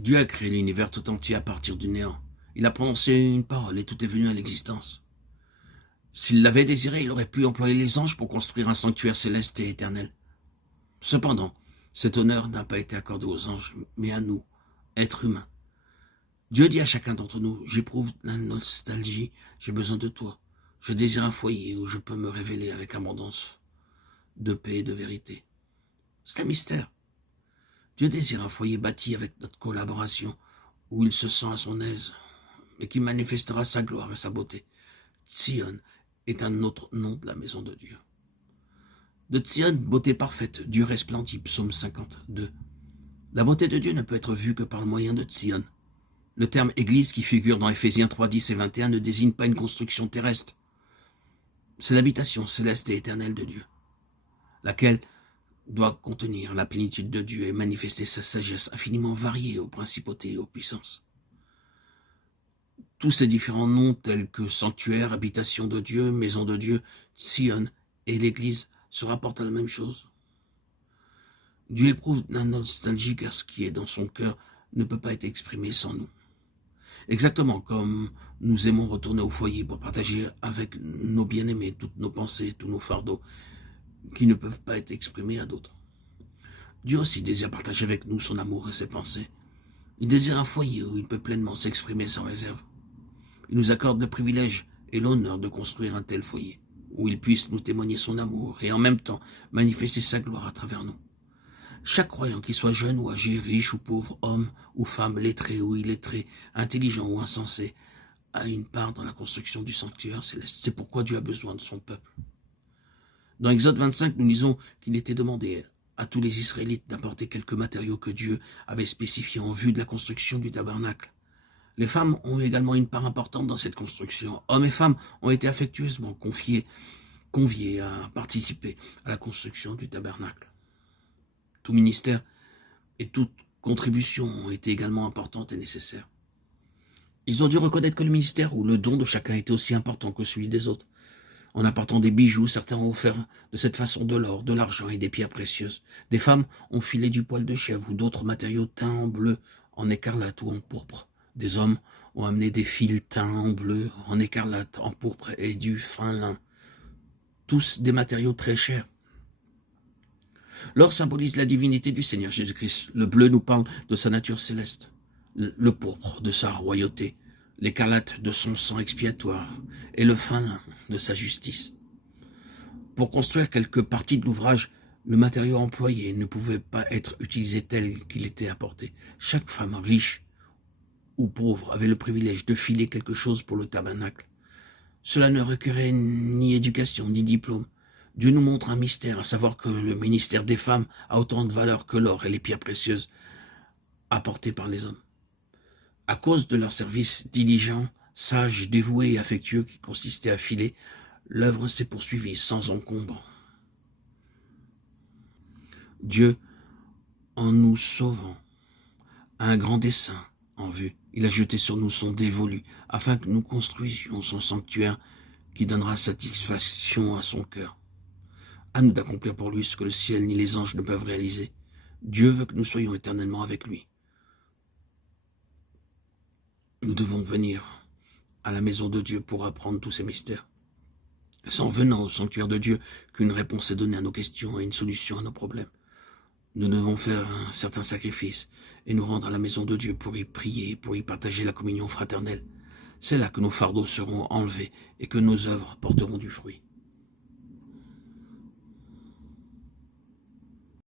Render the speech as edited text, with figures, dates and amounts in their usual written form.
Dieu a créé l'univers tout entier à partir du néant. Il a prononcé une parole et tout est venu à l'existence. S'il l'avait désiré, il aurait pu employer les anges pour construire un sanctuaire céleste et éternel. Cependant, cet honneur n'a pas été accordé aux anges, mais à nous, êtres humains. Dieu dit à chacun d'entre nous, j'éprouve la nostalgie, j'ai besoin de toi. Je désire un foyer où je peux me révéler avec abondance de paix et de vérité. C'est un mystère. Dieu désire un foyer bâti avec notre collaboration, où il se sent à son aise, mais qui manifestera sa gloire et sa beauté. Tzion est un autre nom de la maison de Dieu. De Tzion, beauté parfaite, Dieu resplendit, psaume 52. La beauté de Dieu ne peut être vue que par le moyen de Tzion. Le terme église qui figure dans Éphésiens 3, 10 et 21 ne désigne pas une construction terrestre. C'est l'habitation céleste et éternelle de Dieu, laquelle doit contenir la plénitude de Dieu et manifester sa sagesse infiniment variée aux principautés et aux puissances. Tous ces différents noms tels que sanctuaire, habitation de Dieu, maison de Dieu, Sion et l'Église se rapportent à la même chose. Dieu éprouve la nostalgie car ce qui est dans son cœur ne peut pas être exprimé sans nous. Exactement comme nous aimons retourner au foyer pour partager avec nos bien-aimés toutes nos pensées, tous nos fardeaux qui ne peuvent pas être exprimés à d'autres. Dieu aussi désire partager avec nous son amour et ses pensées. Il désire un foyer où il peut pleinement s'exprimer sans réserve. Il nous accorde le privilège et l'honneur de construire un tel foyer, où il puisse nous témoigner son amour et en même temps manifester sa gloire à travers nous. Chaque croyant, qu'il soit jeune ou âgé, riche ou pauvre, homme ou femme, lettré ou illettré, intelligent ou insensé, a une part dans la construction du sanctuaire céleste. C'est pourquoi Dieu a besoin de son peuple. Dans Exode 25, nous lisons qu'il était demandé à tous les Israélites d'apporter quelques matériaux que Dieu avait spécifiés en vue de la construction du tabernacle. Les femmes ont également une part importante dans cette construction. Hommes et femmes ont été affectueusement conviés à participer à la construction du tabernacle. Tout ministère et toute contribution ont été également importantes et nécessaires. Ils ont dû reconnaître que le ministère ou le don de chacun était aussi important que celui des autres. En apportant des bijoux, certains ont offert de cette façon de l'or, de l'argent et des pierres précieuses. Des femmes ont filé du poil de chèvre ou d'autres matériaux teints en bleu, en écarlate ou en pourpre. Des hommes ont amené des fils teints en bleu, en écarlate, en pourpre et du fin lin. Tous des matériaux très chers. L'or symbolise la divinité du Seigneur Jésus-Christ. Le bleu nous parle de sa nature céleste. Le pourpre de sa royauté. L'écarlate de son sang expiatoire. Et le fin lin de sa justice. Pour construire quelques parties de l'ouvrage, le matériau employé ne pouvait pas être utilisé tel qu'il était apporté. Chaque femme riche ou pauvre avait le privilège de filer quelque chose pour le tabernacle. Cela ne requérait ni éducation ni diplôme. Dieu nous montre un mystère, à savoir que le ministère des femmes a autant de valeur que l'or et les pierres précieuses apportées par les hommes. À cause de leur service diligent, sage, dévoué et affectueux qui consistait à filer, l'œuvre s'est poursuivie sans encombre. Dieu, en nous sauvant, a un grand dessein en vue. Il a jeté sur nous son dévolu, afin que nous construisions son sanctuaire qui donnera satisfaction à son cœur. À nous d'accomplir pour lui ce que le ciel ni les anges ne peuvent réaliser. Dieu veut que nous soyons éternellement avec lui. Nous devons venir à la maison de Dieu pour apprendre tous ces mystères. C'est en venant au sanctuaire de Dieu qu'une réponse est donnée à nos questions et une solution à nos problèmes. Nous devons faire un certain sacrifice et nous rendre à la maison de Dieu pour y prier, pour y partager la communion fraternelle. C'est là que nos fardeaux seront enlevés et que nos œuvres porteront du fruit.